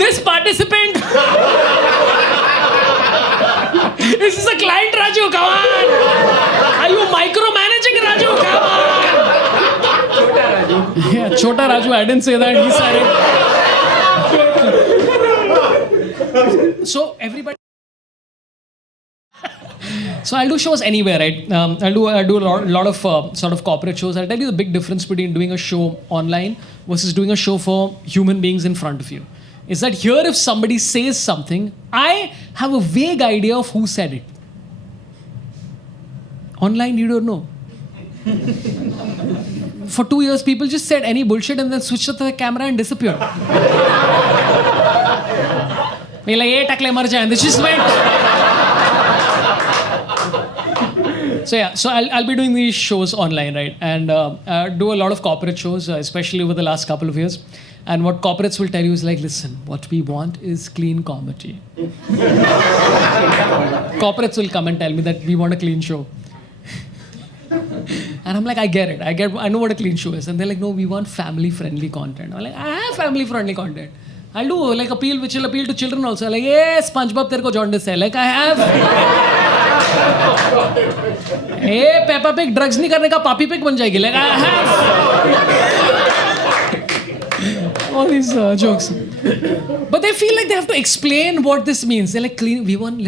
this participant? This is a client, Raju, come on! Are you micromanaging, Raju? Come on! Chota Raju. Yeah, Chota Raju, I didn't say that, he said it. So, everybody... So I'll do shows anywhere, right? I'll do a lot of sort of corporate shows. I'll tell you the big difference between doing a show online versus doing a show for human beings in front of you. Is that here if somebody says something, I have a vague idea of who said it. Online, you don't know. For 2 years, people just said any bullshit and then switched off the camera and disappeared. We're like, hey, takle mar jaye, and they just went. So yeah, so I'll be doing these shows online, right? And do a lot of corporate shows, especially over the last couple of years. And what corporates will tell you is like, listen, what we want is clean comedy. Corporates will come and tell me that we want a clean show. And I'm like, I get it. I know what a clean show is. And they're like, no, we want family-friendly content. I'm like, I have family-friendly content. I'll do like which will appeal to children also. Like, hey, SpongeBob, तेरे को jaundice है. Like, I have. Hey, Peppa Pig, drugs नहीं करने का Papi Pig बन जाएगी. Like, I have. All these jokes. But they feel like they have to explain what this means. They're like, clean. We want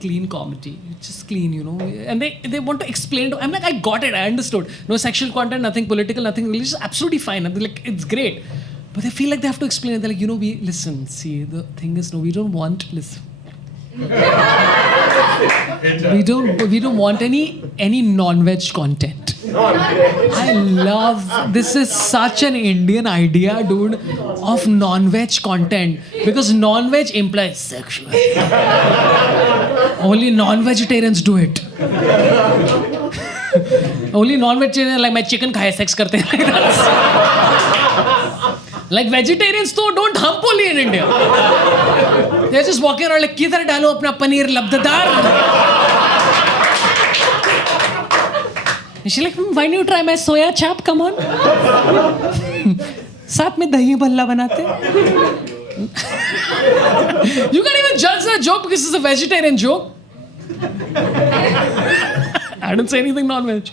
clean comedy. It's just clean, you know. And they want to explain. I'm like, I got it. I understood. No sexual content, nothing political, nothing religious. Absolutely fine. And they're like, it's great. But they feel like they have to explain it. They're like, you know, see, the thing is, no, we don't want, listen. we don't want any non-veg content. This is such an Indian idea, dude, of non-veg content. Because non-veg implies sexuality. Only non-vegetarians do it. Only non-vegetarians like my chicken खाए sex करते हैं. Like vegetarians though don't hump only in India. They're just walking around like किधर डालो अपना paneer लब्धदार. She's like, why don't you try my soya chap? Come on. साथ में दही भल्ला बनाते. You can't even judge that joke because it's a vegetarian joke. I didn't say anything non-veg.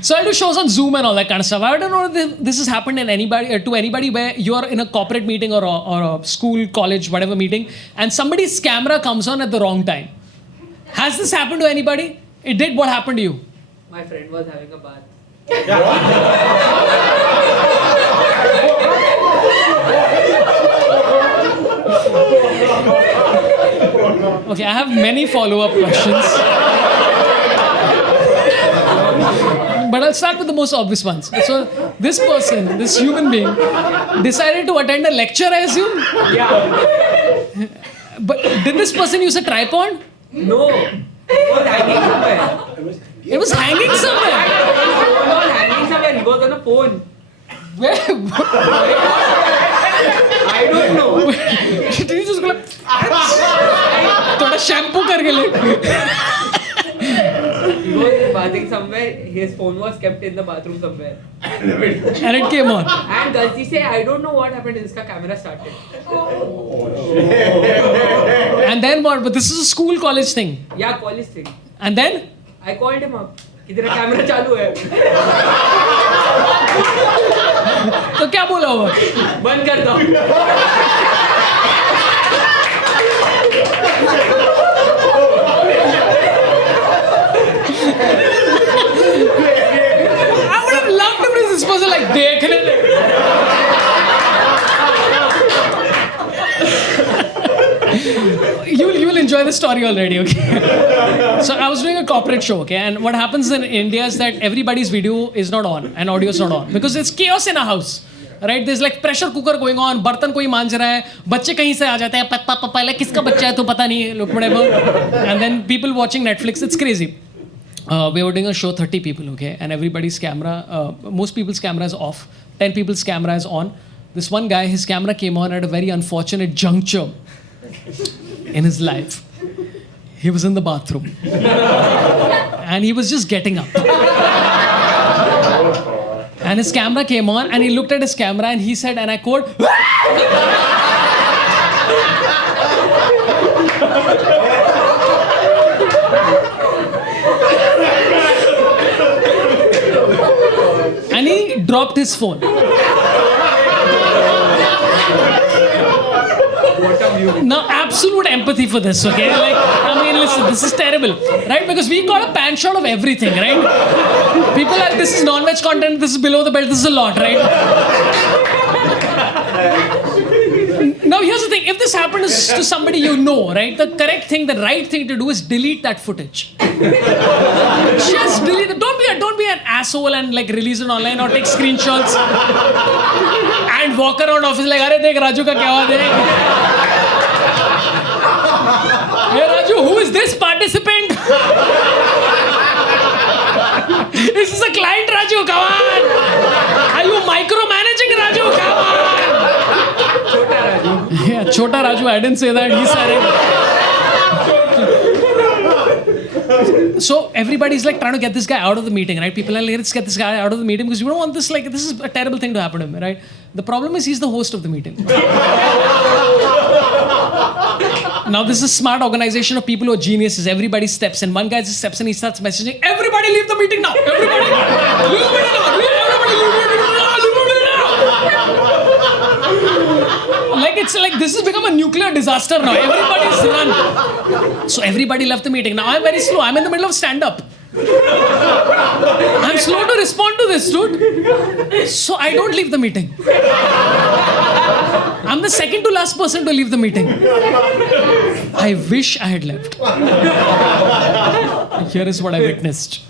So I do shows on Zoom and all that kind of stuff. I don't know if this has happened to anybody where you're in a corporate meeting or a school, college, whatever meeting, and somebody's camera comes on at the wrong time. Has this happened to anybody? It did. What happened to you? My friend was having a bath. Okay, I have many follow-up questions. But I'll start with the most obvious ones. So this person, this human being, decided to attend a lecture, I assume? Yeah. But did this person use a tripod? No. It was hanging somewhere. It was hanging somewhere? It was hanging somewhere. He was on a phone. Where? I don't know. Did he just go like... थोड़ा shampoo करके ले. He was bathing somewhere. His phone was kept in the bathroom somewhere. And it came on. And Galti say, I don't know what happened. His camera started. And then what? But this is a school college thing. Yeah, college thing. And then? I called him up. कि तेरा camera चालू है. तो क्या बोला वो? बंद कर दो. I would have loved if this person like देखने ले. You'll enjoy the story already, okay? So I was doing a corporate show, okay? And what happens in India is that everybody's video is not on and audio is not on because it's chaos in a house. Right? There's like pressure cooker going on, बर्तन कोई मांझ रहा है, बच्चे कहीं से आ जाते हैं, पहले किसका बच्चा है तो पता नहीं, look whatever. And then people watching Netflix, it's crazy. We were doing a show, 30 people, okay? And everybody's camera, most people's camera is off, 10 people's camera is on. This one guy, his camera came on at a very unfortunate juncture in his life. He was in the bathroom. And he was just getting up. And his camera came on and he looked at his camera and he said, and I quote, And he dropped his phone. Now, absolute empathy for this, okay? Like, I mean, listen, this is terrible, right? Because we got a pan shot of everything, right? People are, this is non-veg content, this is below the belt, this is a lot, right? Now, here's the thing. If this happens to somebody you know, right? The correct thing, the right thing to do is delete that footage. Just delete it. Don't be an asshole and like release it online or take screenshots and walk around office like, "Arey, dekh Raju ka kya hua dekh." Hey Raju, who is this participant? This is a client, Raju. Come on. Are you micromanaging, Raju? Come on. Chota Raju. Yeah, Chota Raju. I didn't say that. He said it. So everybody's like trying to get this guy out of the meeting, right? People are like, let's get this guy out of the meeting because you don't want this, like, this is a terrible thing to happen to him, right? The problem is he's the host of the meeting. Now this is a smart organization of people who are geniuses. Everybody steps in. One guy just steps in, he starts messaging, everybody leave the meeting now! Everybody! Leave the meeting now! Everybody leave the meeting now! Leave the meeting now! Like, it's like this has become a nuclear disaster now. Everybody's run. So everybody left the meeting. Now I'm very slow. I'm in the middle of stand-up. I'm slow to respond to this, dude. So I don't leave the meeting. I'm the second to last person to leave the meeting. I wish I had left. Here is what I witnessed.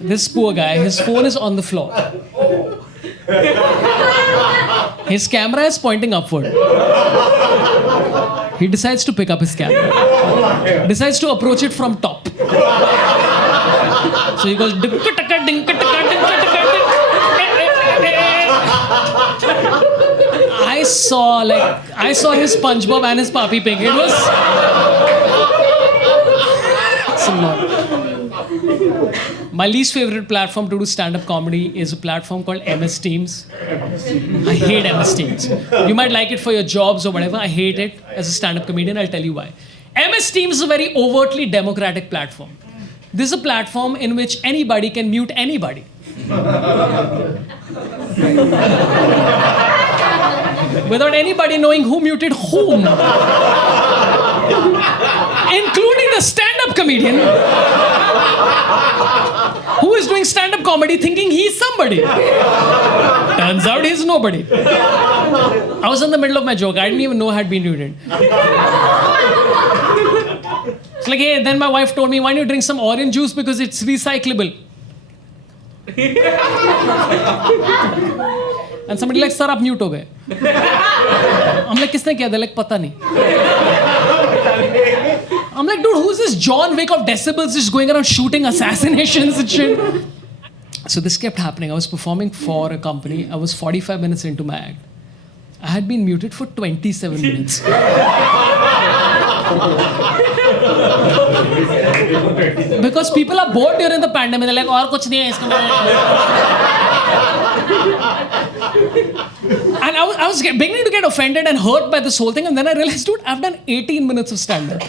This poor guy, his phone is on the floor. His camera is pointing upward. He decides to pick up his camera. Decides to approach it from top. So he goes dinka-taka, dinka-taka, dinka-taka, I saw his SpongeBob and his Papi Pig. It was it's a lot. My least favorite platform to do stand-up comedy is a platform called MS Teams. I hate MS Teams. You might like it for your jobs or whatever. I hate it as a stand-up comedian. I'll tell you why. MS Teams is a very overtly democratic platform. This is a platform in which anybody can mute anybody. Without anybody knowing who muted whom. Including the stand-up comedian who is doing stand-up comedy thinking he's somebody. Turns out he's nobody. I was in the middle of my joke. I didn't even know I had been muted. It's like, hey, then my wife told me, why don't you drink some orange juice because it's recyclable. And somebody like, sir, aap mute ho gaye. I'm like, kisne kiya? They're like, pata nahi. I'm like, dude, who's this John Wick of decibels just going around shooting assassinations and shit? So this kept happening. I was performing for a company. I was 45 minutes into my act. I had been muted for 27 minutes. Because people are bored during the pandemic. They're like, aur kuch nahi hai iska. And I was beginning to get offended and hurt by this whole thing. And then I realized, dude, I've done 18 minutes of stand-up.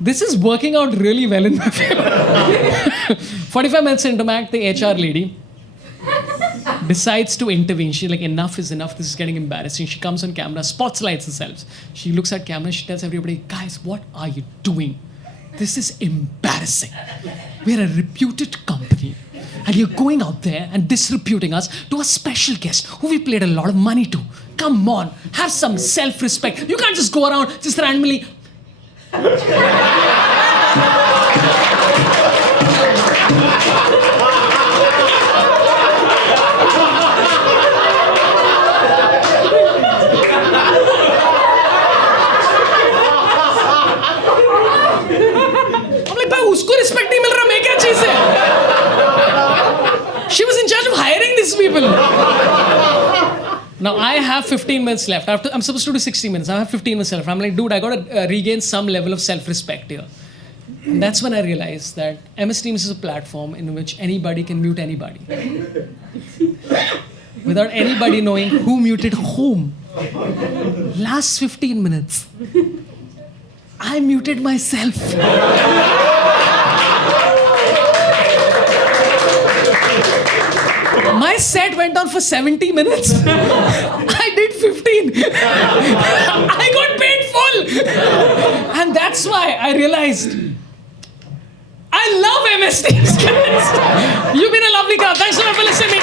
This is working out really well in my favor. 45 minutes into my act, the HR lady decides to intervene. She's like, enough is enough. This is getting embarrassing. She comes on camera, spotlights herself. She looks at camera. She tells everybody, guys, what are you doing? This is embarrassing. We're a reputed company. And you're going out there and disreputing us to a special guest who we paid a lot of money to. Come on, have some self-respect. You can't just go around just randomly. उसको respect नहीं मिल रहा मैं क्या चीज है she was in charge of hiring these people. Now I have 15 minutes left. I'm supposed to do 60 minutes. I have 15 minutes left. I'm like, dude, I got to regain some level of self-respect here. And that's when I realized that MS Teams is a platform in which anybody can mute anybody. Without anybody knowing who muted whom. Last 15 minutes. I muted myself. My set went on for 70 minutes. I did 15. I got paid full. And that's why I realized I love MS Teams, guys. You've been a lovely crowd. Thanks so much for listening.